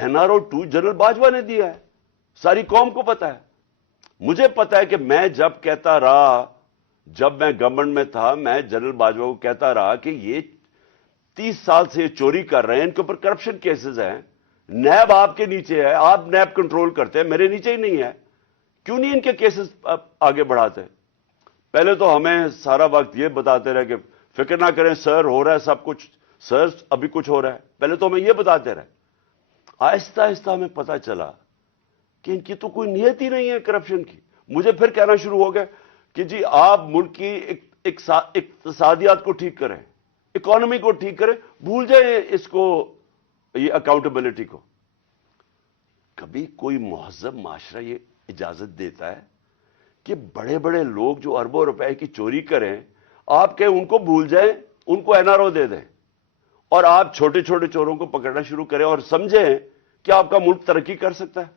NRO2 general Bajwa نے دیا ہے، ساری قوم کو پتا ہے. مجھے پتا ہے کہ میں جب کہتا رہا، جب میں گورنمنٹ میں تھا، میں جنرل باجوہ کو کہتا رہا کہ یہ 30 سال سے یہ چوری کر رہے ہیں، ان کے اوپر کرپشن کیسز ہیں، نیب آپ کے نیچے ہے، آپ نیب کنٹرول کرتے ہیں، میرے نیچے ہی نہیں ہے، کیوں نہیں ان کے کیسز آگے بڑھاتے؟ پہلے تو ہمیں سارا وقت یہ بتاتے رہے کہ فکر نہ کریں سر، ہو رہا ہے سب کچھ، سر ابھی کچھ ہو رہا ہے. پہلے تو ہمیں یہ بتاتے رہے. آہستہ آہستہ ہمیں پتہ چلا کہ ان کی تو کوئی نیت ہی نہیں ہے کرپشن کی. مجھے پھر کہنا شروع ہو گیا کہ جی آپ ملک کی اقتصادیات کو ٹھیک کریں، اکانومی کو ٹھیک کریں، بھول جائیں اس کو، یہ اکاؤنٹیبلٹی کو. کبھی کوئی مہذب معاشرہ یہ اجازت دیتا ہے کہ بڑے بڑے لوگ جو اربوں روپے کی چوری کریں، آپ کہیں ان کو بھول جائیں، ان کو NRO دے دیں، اور آپ چھوٹے چھوٹے چوروں کو پکڑنا شروع کریں اور سمجھیں کہ آپ کا ملک ترقی کر سکتا ہے؟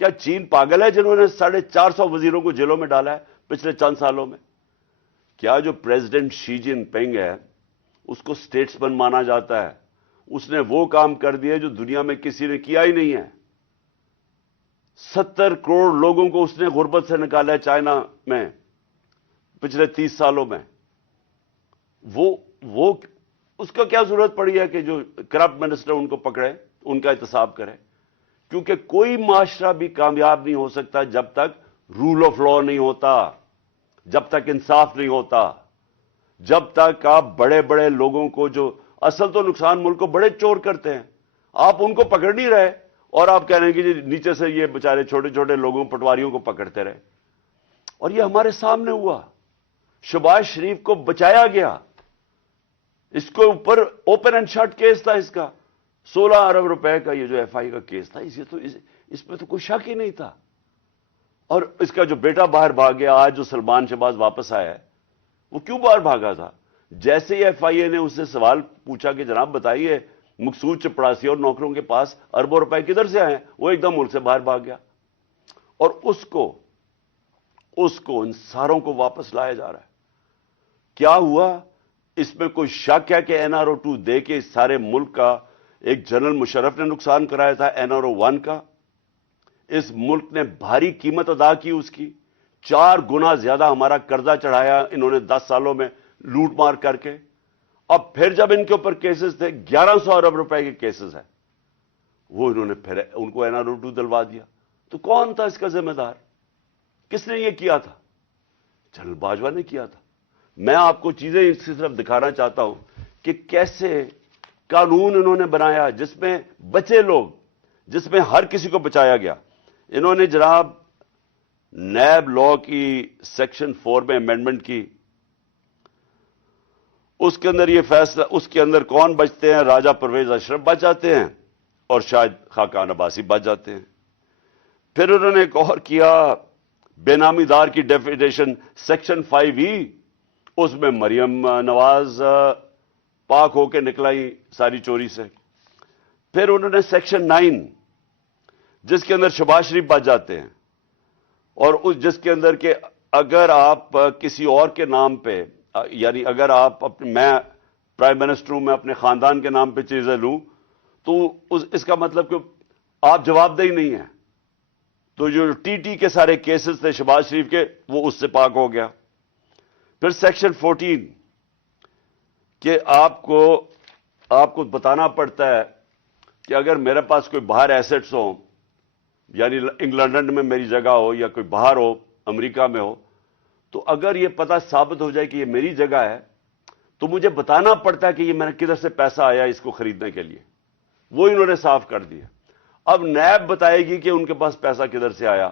کیا چین پاگل ہے جنہوں نے 450 وزیروں کو جیلوں میں ڈالا ہے پچھلے چند سالوں میں؟ کیا جو پریزیڈنٹ شی جن پنگ ہے اس کو اسٹیٹسمین مانا جاتا ہے؟ اس نے وہ کام کر دیے جو دنیا میں کسی نے کیا ہی نہیں ہے. 70 کروڑ لوگوں کو اس نے غربت سے نکالا ہے چائنا میں پچھلے 30 سالوں میں. وہ اس کا کیا ضرورت پڑی ہے کہ جو کرپٹ منسٹر ان کو پکڑے، ان کا احتساب کرے؟ کیونکہ کوئی معاشرہ بھی کامیاب نہیں ہو سکتا جب تک رول آف لا نہیں ہوتا، جب تک انصاف نہیں ہوتا، جب تک آپ بڑے بڑے لوگوں کو، جو اصل تو نقصان ملک کو بڑے چور کرتے ہیں، آپ ان کو پکڑ نہیں رہے، اور آپ کہہ رہے ہیں کہ جی نیچے سے یہ بیچارے چھوٹے چھوٹے لوگوں، پٹواریوں کو پکڑتے رہے. اور یہ ہمارے سامنے ہوا. شہباز شریف کو بچایا گیا، اس کو اوپر اوپن اینڈ شٹ کیس تھا، اس کا 16 ارب روپے کا یہ جو FI کا کیس تھا، اس پہ تو کوئی شک ہی نہیں تھا. اور اس کا جو بیٹا باہر بھاگ گیا، آج جو سلمان شہباز واپس آیا ہے، وہ کیوں باہر بھاگا تھا؟ جیسے ہی FIA نے اس سے سوال پوچھا کہ جناب بتائیے مقصود چپڑاسی اور نوکروں کے پاس اربوں روپے کدھر سے آئے ہیں، وہ ایک دم ملک سے باہر بھاگ گیا. اور اس کو ان ساروں کو واپس لایا جا رہا ہے. کیا ہوا؟ اس میں کوئی شک ہے کہ NRO2 دے کے اس سارے ملک کا ایک جنرل مشرف نے نقصان کرایا تھا NRO1 کا. اس ملک نے بھاری قیمت ادا کی اس کی، 4 گنا زیادہ ہمارا قرضہ چڑھایا انہوں نے 10 سالوں میں لوٹ مار کر کے. اب پھر جب ان کے اوپر کیسز تھے، 1100 ارب روپے کے کیسز ہیں، وہ انہوں نے پھر ان کو NRO2 دلوا دیا. تو کون تھا اس کا ذمہ دار؟ کس نے یہ کیا تھا؟ جنرل باجوہ نے کیا تھا. میں آپ کو چیزیں اس کی طرف دکھانا چاہتا ہوں کہ کیسے قانون انہوں نے بنایا جس میں بچے لوگ، جس میں ہر کسی کو بچایا گیا. انہوں نے جناب نیب لا کی سیکشن 4 میں امینڈمنٹ کی، اس کے اندر یہ فیصلہ، اس کے اندر کون بچتے ہیں؟ راجہ پرویز اشرف بچ جاتے ہیں اور شاید خاقان عباسی بچ جاتے ہیں. پھر انہوں نے ایک اور کیا، بے نامی دار کی ڈیفینیشن سیکشن 5E، اس میں مریم نواز پاک ہو کے نکلائی ساری چوری سے. پھر انہوں نے سیکشن 9 جس کے اندر شہباز شریف بچ جاتے ہیں، اور جس کے اندر کہ اگر آپ کسی اور کے نام پہ، یعنی اگر آپ میں پرائم منسٹر ہوں، میں اپنے خاندان کے نام پہ چیزیں لوں تو اس کا مطلب کہ آپ جواب دہی نہیں ہیں. تو جو TT کے سارے کیسز تھے شہباز شریف کے، وہ اس سے پاک ہو گیا. پھر سیکشن 14 کہ آپ کو بتانا پڑتا ہے کہ اگر میرے پاس کوئی باہر ایسٹس ہوں، یعنی انگلینڈ میں میری جگہ ہو یا کوئی باہر ہو، امریکہ میں ہو، تو اگر یہ پتہ ثابت ہو جائے کہ یہ میری جگہ ہے تو مجھے بتانا پڑتا ہے کہ یہ میرا کدھر سے پیسہ آیا اس کو خریدنے کے لیے. وہ انہوں نے صاف کر دیا. اب نیب بتائے گی کہ ان کے پاس پیسہ کدھر سے آیا.